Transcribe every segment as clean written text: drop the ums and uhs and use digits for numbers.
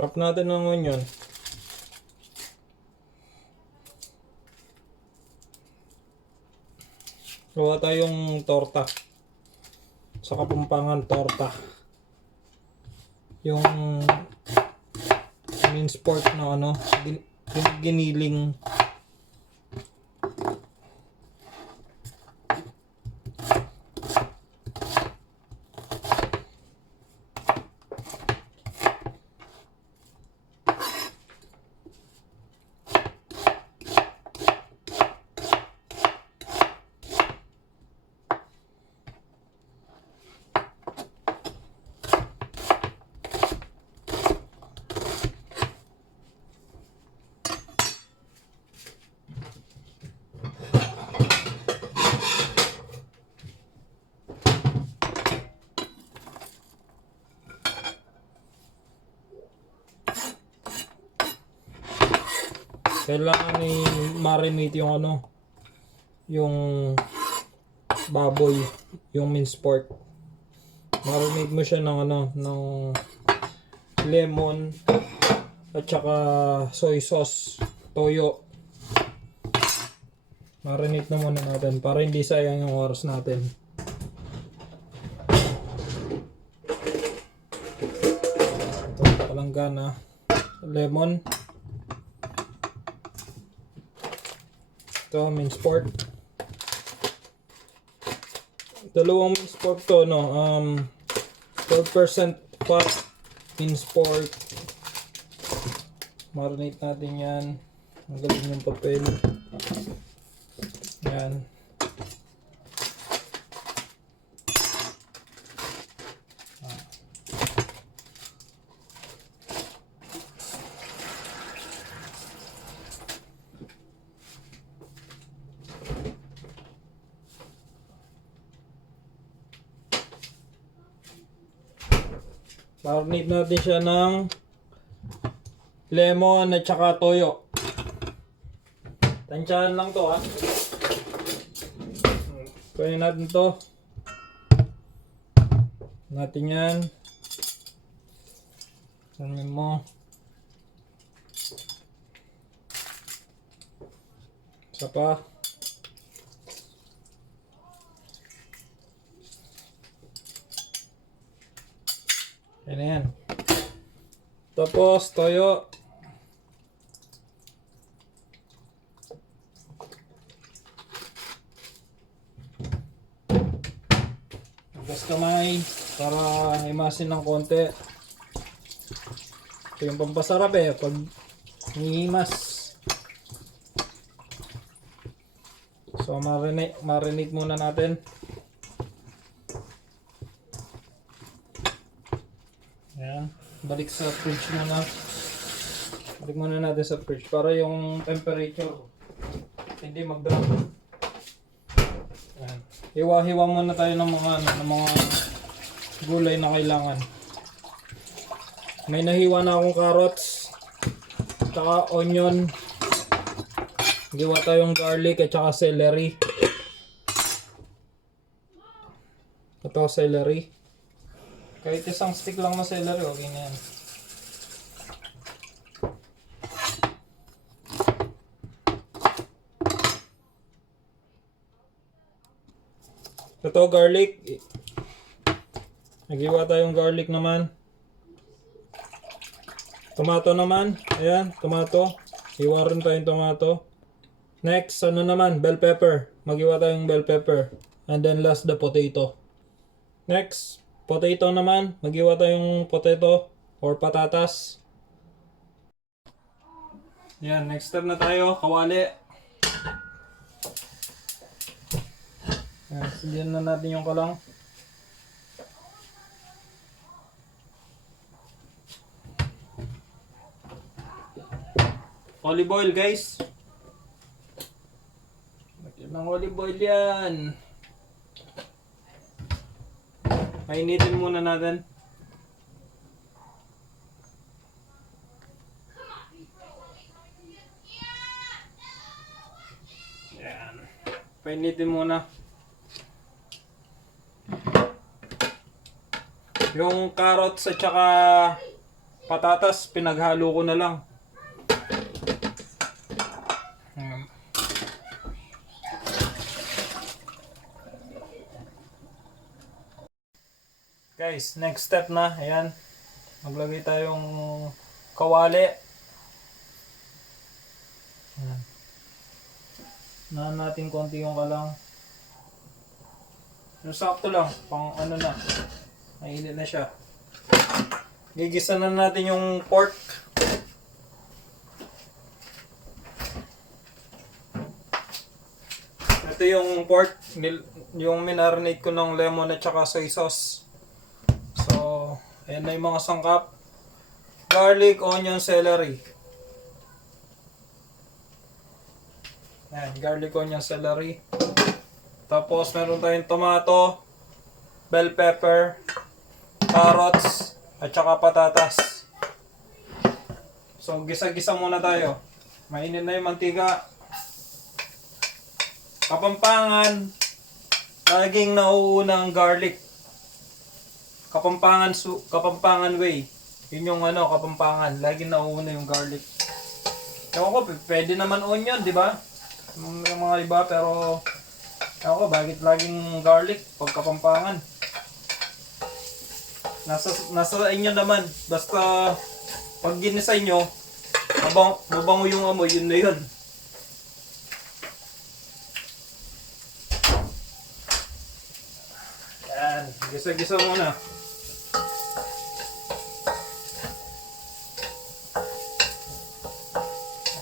Chop natin ng onion. Gawa tayong torta. Sa Kapampangan torta. Yung minced pork na ano, giniling. Kailangan i-marinate yung ano, yung baboy, yung minced pork. Marinate mo siya ng ano, ng lemon at saka soy sauce, toyo. Marinate na muna natin para hindi sayang yung oras natin. Ito, palanggana, lemon. Ito, minced pork. Dalawang minced pork to, no? 12% fat minced pork. Marinate natin yan. Ang galing yung papel. Yan. Marinate natin siya ng lemon at saka toyo. Tansyahan lang to, ha. Kunin natin to. Natin yan. Sanin mo. Isa pa. Yan na yan. Tapos, toyo. Hugas kamay para himasin ng konti. Ito yung pampasarap pag hihimas. So, marinate muna natin. Ayan. Balik sa fridge muna. Balik muna natin sa fridge para yung temperature hindi mag-drop. Ayan. Hiwa-hiwa muna tayo ng mga gulay na kailangan. May nahiwa na akong carrots, saka onion. Hiwa tayong garlic at saka celery. Ito celery. Kahit isang stick lang na celery, okay na yan. Ito garlic. Naghiwa tayong garlic naman. Tomato naman. Ayan, tomato. Hiwa rin tayong tomato. Next, ano naman? Bell pepper. Maghiwa tayong bell pepper. And then last, the potato. Next, potato naman. Maghiwa tayong potato or patatas. Yan, next step na tayo. Kawali. Yan, sindihan na natin yung kalang. Olive oil, guys. Lagyan ng olive oil yan. Painitin muna natin. Painitin muna. Yung carrots at saka patatas, pinaghalo ko na lang. Ayan. Guys, next step na. Ayan. Maglagay tayong kawali. Ayan. Nahan natin konti yung kalang. Yung sakto lang. Pang ano na. Mainit na siya. Gigisa na natin yung pork. Ito yung pork. Yung minarinate ko ng lemon at saka soy sauce. So, ayan na yung mga sangkap. Garlic, onion, celery. Ayan, garlic, onion, celery. Tapos meron tayong tomato, bell pepper, carrots, at saka patatas. So, gisa-gisa muna tayo. Mainit na yung mantika. Kapampangan, laging nauuna ang garlic. Kapampangan way. Yun yung ano, Kapampangan. Laging nauuna yung garlic. Ewan ko, pwede naman onion, di ba? Yung mga iba, pero ewan ko, bakit laging garlic pag Kapampangan? Nasa inyo naman. Basta pag ginisa nyo, mabango yung amoy, yun na yun. Yan, gisa-gisa muna.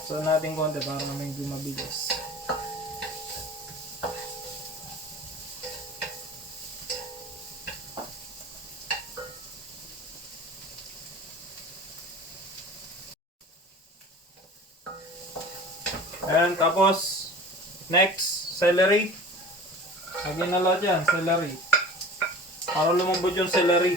So natin konti para na medyo mabilis. Ayan, tapos next, celery. Lagyan na lahat yan, celery. Para lumambot yung celery.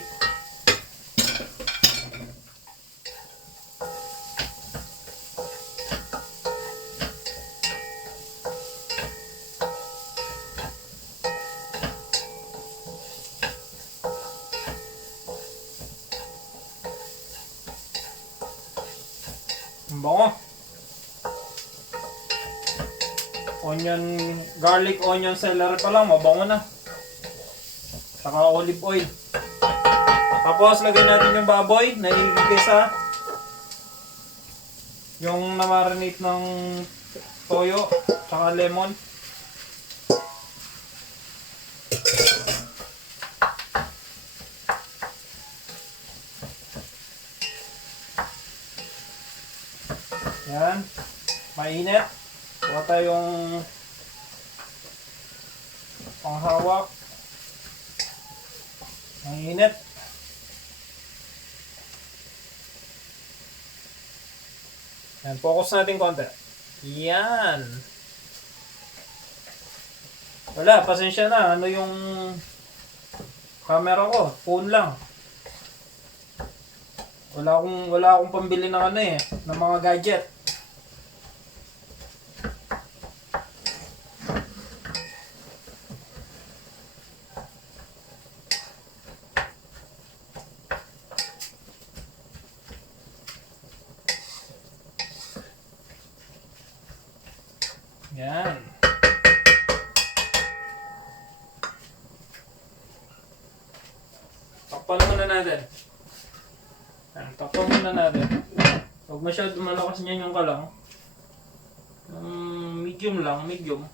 Ang bango. Garlic, onion, celery pa lang, mabango na. Saka olive oil. Tapos lagyan natin yung baboy na igigisa. Yung namarinate ng toyo, saka lemon. Yan. Mainit. Kuha tayong panghawak. Ang init. Yan, focus natin konti. Yan. Wala, pasensya na. Ano yung camera ko? Phone lang. Wala akong pambili ng ano eh, ng mga gadget. Yan. Takpan muna natin. Yan, takpan muna natin. Huwag masyado malakas niyan yung kalang. Medium lang, medium.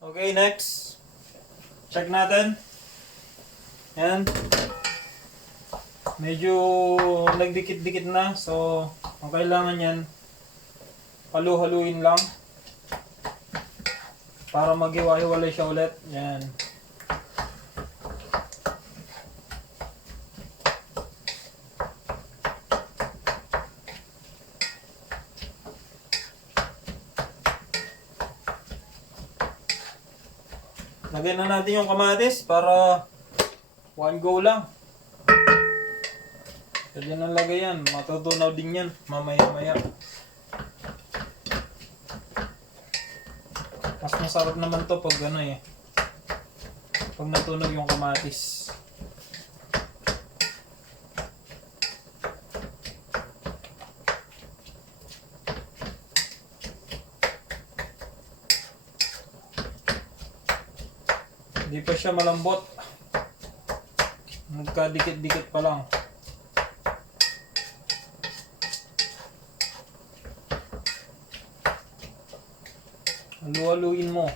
Okay, next. Check natin. Yan. Medyo nagdikit-dikit na. So, ang kailangan yan, halu-haluin lang. Para maghiwa-hiwalay siya ulit. Yan. Lagyan na natin yung kamatis para one go lang. Pwede nang lagay yan. Matutunaw din yan. Mamaya-maya. Mas masarap naman to pag ano eh. Pag natunog yung kamatis. Hindi pa siya malambot. Nagkadikit-dikit pa lang. Halu-haluin mo.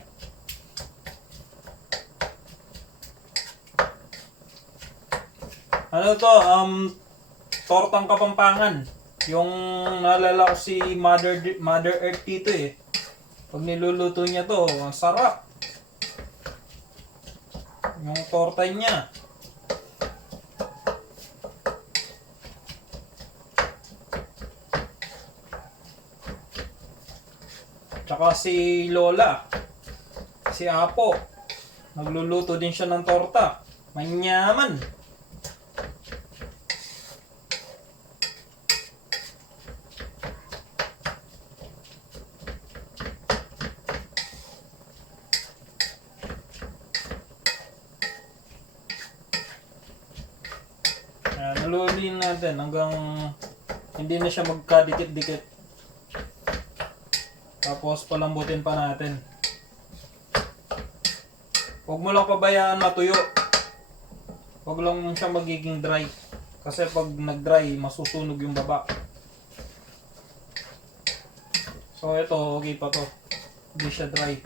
Ano to? Tortang Kapampangan. Yung naalala ko si Mother Earth dito eh. Pag niluluto niya to, ang sarap. Yung torta niya. Tsaka si Lola, si Apo, nagluluto din siya ng torta. Manyaman. Naluliin natin hanggang hindi na siya magkadikit-dikit. Tapos palambutin pa natin. Huwag mo lang pabayaan matuyo. Huwag lang siya magiging dry. Kasi pag nag-dry, masusunog yung baba. So ito, okay pa to. Hindi siya dry.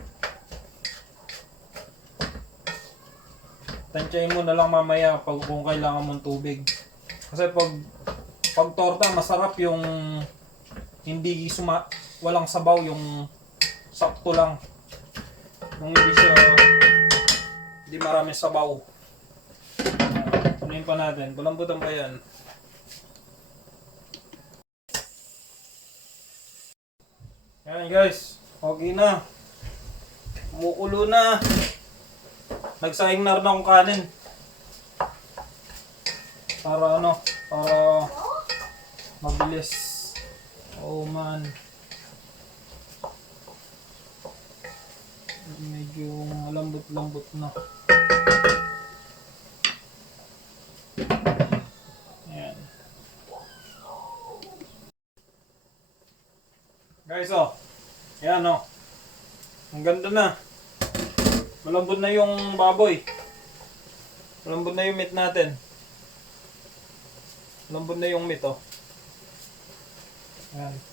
Tansyahin mo na lang mamaya pag kung kailangan mong tubig. Kasi pag torta, masarap yung hindi walang sabaw, yung sakto lang. Yung hindi marami sabaw. Tuloyin pa natin. Palambutan pa yan. Yan guys. Okay na. Kumukulo na. Nagsaing na rin akong kanin. Para mabilis. Oh man. Medyo lambot-lambot na. Ayan. Guys, oh. Ayan, oh. Ang ganda na. Malambot na yung baboy. Malambot na yung meat natin. Malambot na yung meat, oh. Ayan.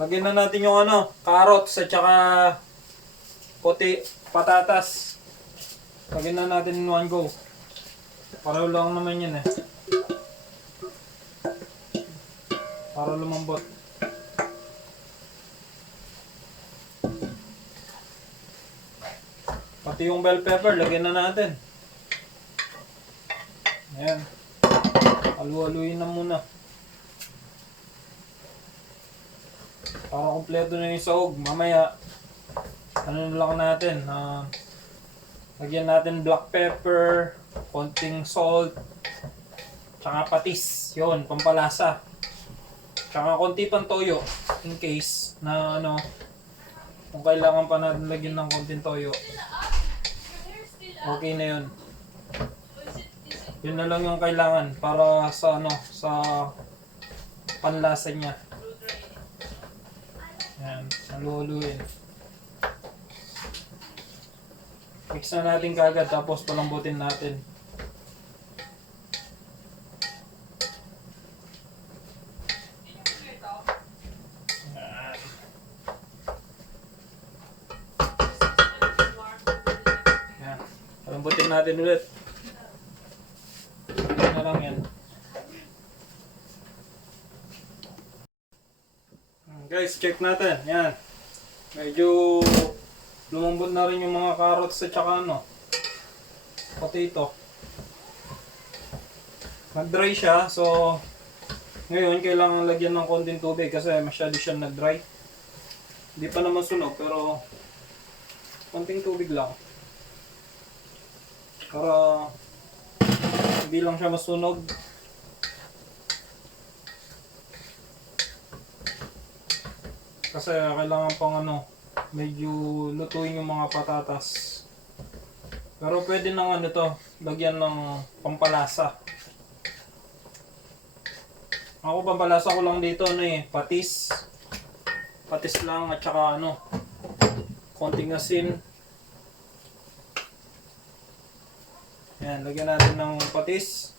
Lagyan na natin yung carrots at saka patatas. Lagyan na natin in one go. Pareho lang naman yan eh. Para lumambot. Pati yung bell pepper, lagyan na natin. Ayan. Halu-haluin na muna. Para kompleto na yung sahog. Mamaya, ano na lang natin. Lagyan natin black pepper, konting salt, tsaka patis. Yun, pampalasa. Tsaka konti pang toyo. In case na kung kailangan pa natin lagyan ng konting toyo. Okay na yun. Yun na lang yung kailangan para sa sa panlasa niya. Yan, halu-haluin. Mix na natin kagad tapos palambutin natin. Yan. Yan. Palambutin natin ulit. Yan na lang yan. Guys, check natin. Yan. Medyo lumambot na rin yung mga carrots at saka potato. Nag-dry siya, so ngayon kailangan lagyan ng konting tubig kasi masyado siyang nag-dry. Hindi pa naman sunog pero konting tubig lang. Para hindi lang siya masunog. Kasi kailangan pang ano, medyo lutuin yung mga patatas. Pero pwede nang ano to, lagyan ng pampalasa. Ako pampalasa ko lang dito ano eh, patis. Patis lang at saka ano, konting asin. Yan, lagyan natin ng patis.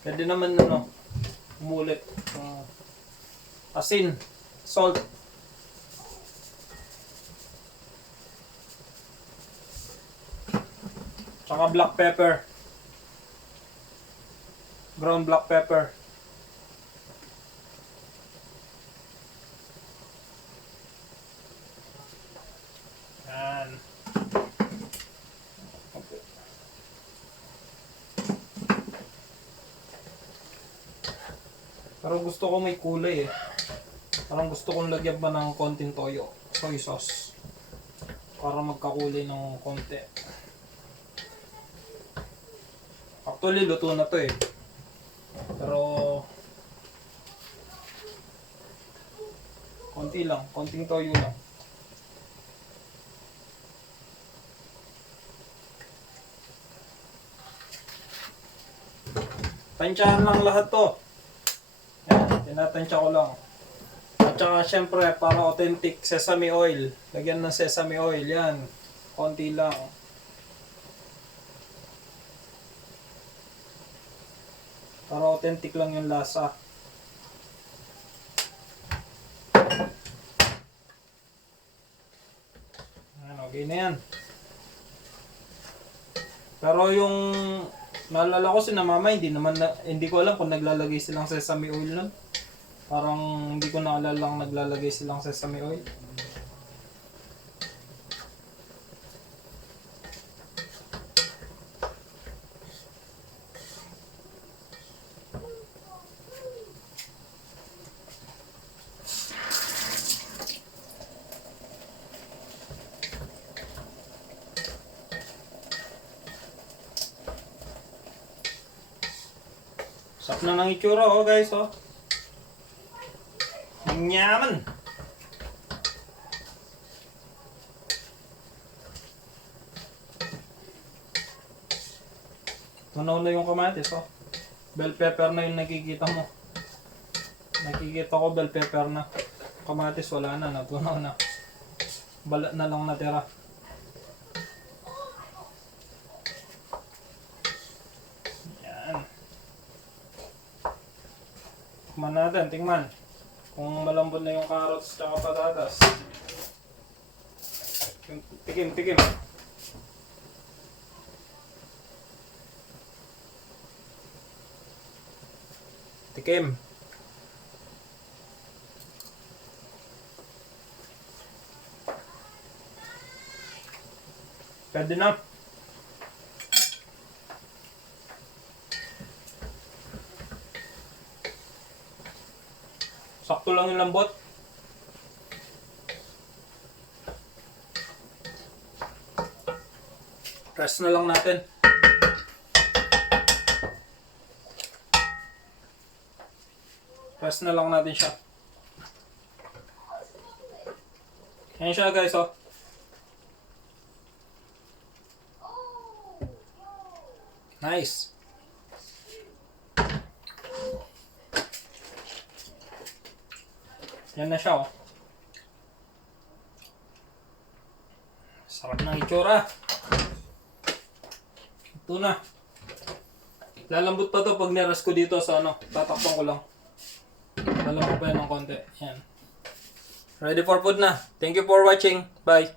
Pwede naman ano, umulit. Asin, salt. Tsaka black pepper. Ground black pepper. Yan. Okay. Pero gusto ko may kulay eh. Parang gusto kong lagyan pa ng konting toyo, soy sauce. Para magkakulay ng konti. Actually, luto na to eh. Pero konti lang, konting toyo lang. Tansyahan lang lahat to. Yan, tinatansya ko lang. At saka syempre para authentic sesame oil. Lagyan ng sesame oil yan. Konti lang. Para authentic lang yung lasa. Ayan, okay na yan. Pero yung naalala ko si na mama, hindi ko alam kung naglalagay silang sesame oil nun. Parang hindi ko naalala lang naglalagay silang sesame oil. Sarap na ng itsura oh guys oh. Nyaman. Tunaw na yung kamatis oh. Bell pepper na yung nakikita mo. Nakikita ko bell pepper na. Kamatis wala na, natunaw na. Balat na lang natira. Tingnan natin, tingnan. Kung malambot na yung carrots at patatas. Tikim, tikim. Tikim. Pwede na. Sakto lang yung lambot. Press na lang natin. Press na lang natin siya. Ayan siya guys oh. Nice. Yan na siya oh. Sarap ng itsura. Ito na. Lalambot pa to pag niras ko dito sa ano. Tatakpan ko lang. Lalambot pa yan ng konti. Yan. Ready for food na. Thank you for watching. Bye.